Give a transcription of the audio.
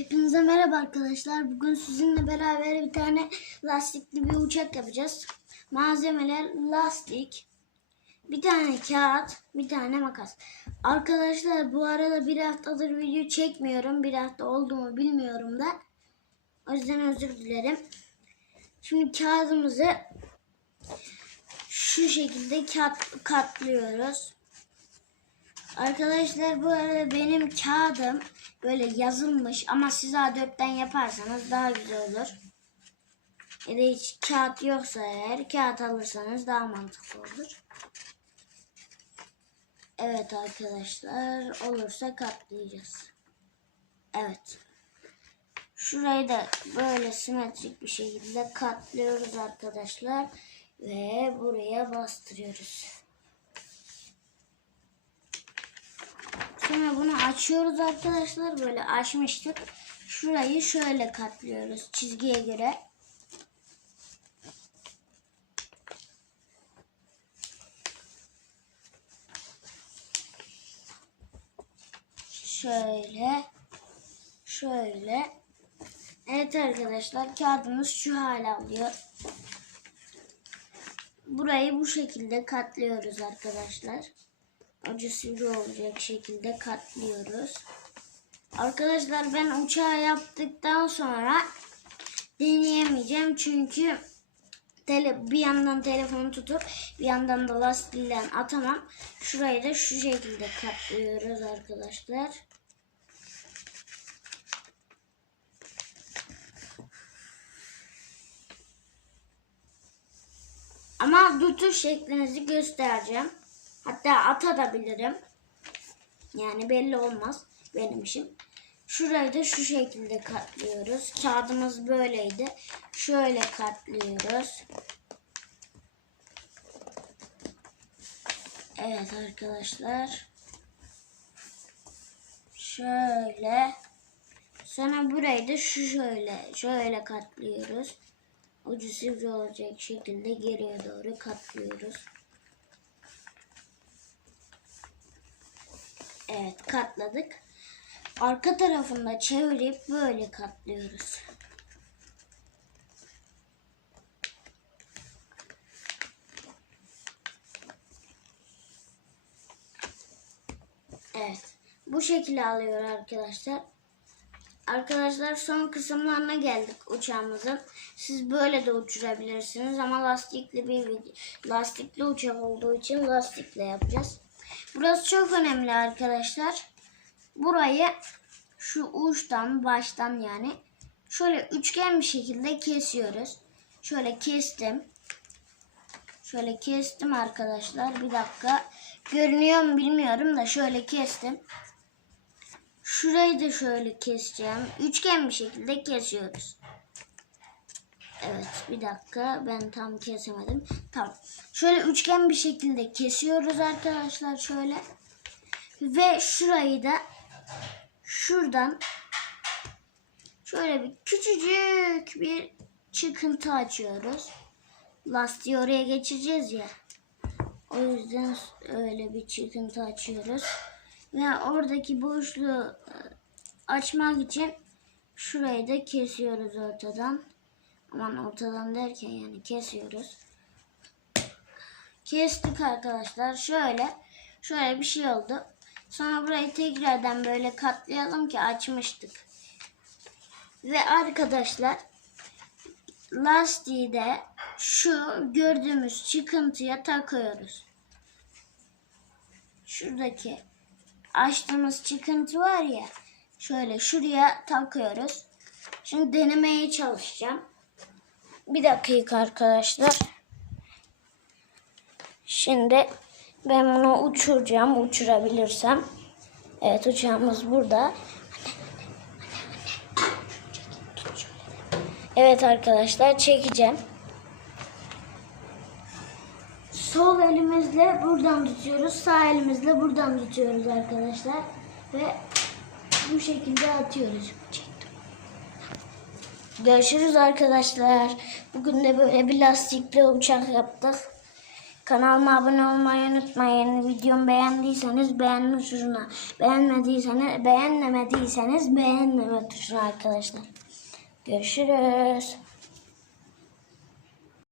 Hepinize merhaba arkadaşlar. Bugün sizinle beraber bir tane lastikli bir uçak yapacağız. Malzemeler lastik, bir tane kağıt, bir tane makas. Arkadaşlar bu arada bir haftadır video çekmiyorum. Bir hafta oldu mu bilmiyorum da. O yüzden özür dilerim. Şimdi kağıdımızı şu şekilde kat, katlıyoruz. Arkadaşlar bu arada benim kağıdım böyle yazılmış ama siz A4'ten yaparsanız daha güzel olur. Ya da hiç kağıt yoksa eğer kağıt alırsanız daha mantıklı olur. Evet arkadaşlar olursa katlayacağız. Evet. Şurayı da böyle simetrik bir şekilde katlıyoruz arkadaşlar. Ve buraya bastırıyoruz. Sonra bunu açıyoruz arkadaşlar. Böyle açmıştık. Şurayı şöyle katlıyoruz çizgiye göre. Şöyle. Şöyle. Evet arkadaşlar kağıdımız şu hale alıyor. Burayı bu şekilde katlıyoruz arkadaşlar acı sivri olacak şekilde katlıyoruz. Arkadaşlar ben uçağı yaptıktan sonra deneyemeyeceğim çünkü tele, bir yandan telefonu tutup bir yandan da lastiğiyle atamam. Şurayı da şu şekilde katlıyoruz arkadaşlar. Ama tutuş şeklinizi göstereceğim. Hatta atabilirim. Yani belli olmaz benim işim. Şurayı da şu şekilde katlıyoruz. Kağıdımız böyleydi. Şöyle katlıyoruz. Evet arkadaşlar. Şöyle. Sonra burayı da şu şöyle şöyle katlıyoruz. Ucu sivri olacak şekilde geriye doğru katlıyoruz. Evet katladık. Arka tarafında çevirip böyle katlıyoruz. Evet. Bu şekilde alıyor arkadaşlar. Arkadaşlar son kısımlarına geldik uçağımızın. Siz böyle de uçurabilirsiniz ama lastikli bir lastikli uçak olduğu için lastikle yapacağız. Burası çok önemli arkadaşlar. Burayı şu uçtan baştan yani şöyle üçgen bir şekilde kesiyoruz. Şöyle kestim. Şöyle kestim arkadaşlar. Bir dakika. Görünüyor mu bilmiyorum da şöyle kestim. Şurayı da şöyle keseceğim. Üçgen bir şekilde kesiyoruz. Evet bir dakika ben tam kesemedim. Tamam. Şöyle üçgen bir şekilde kesiyoruz arkadaşlar şöyle. Ve şurayı da şuradan şöyle bir küçücük bir çıkıntı açıyoruz. Lastiği oraya geçeceğiz ya. O yüzden öyle bir çıkıntı açıyoruz. Ve oradaki boşluğu e, açmak için şurayı da kesiyoruz ortadan. Aman ortadan derken yani kesiyoruz. Kestik arkadaşlar. Şöyle. Şöyle bir şey oldu. Sonra burayı tekrardan böyle katlayalım ki açmıştık. Ve arkadaşlar lastiği de şu gördüğümüz çıkıntıya takıyoruz. Şuradaki açtığımız çıkıntı var ya şöyle şuraya takıyoruz. Şimdi denemeye çalışacağım. Bir dakika arkadaşlar. Şimdi ben bunu uçuracağım. Uçurabilirsem. Evet uçağımız burada. Evet arkadaşlar çekeceğim. Sol elimizle buradan tutuyoruz. Sağ elimizle buradan tutuyoruz arkadaşlar. Ve bu şekilde atıyoruz. Görüşürüz arkadaşlar. Bugün de böyle bir lastikli uçak yaptık. Kanalıma abone olmayı unutmayın. Videomu beğendiyseniz beğenme tuşuna, beğenmediyseniz beğenmediyseniz beğenmeme tuşuna arkadaşlar. Görüşürüz.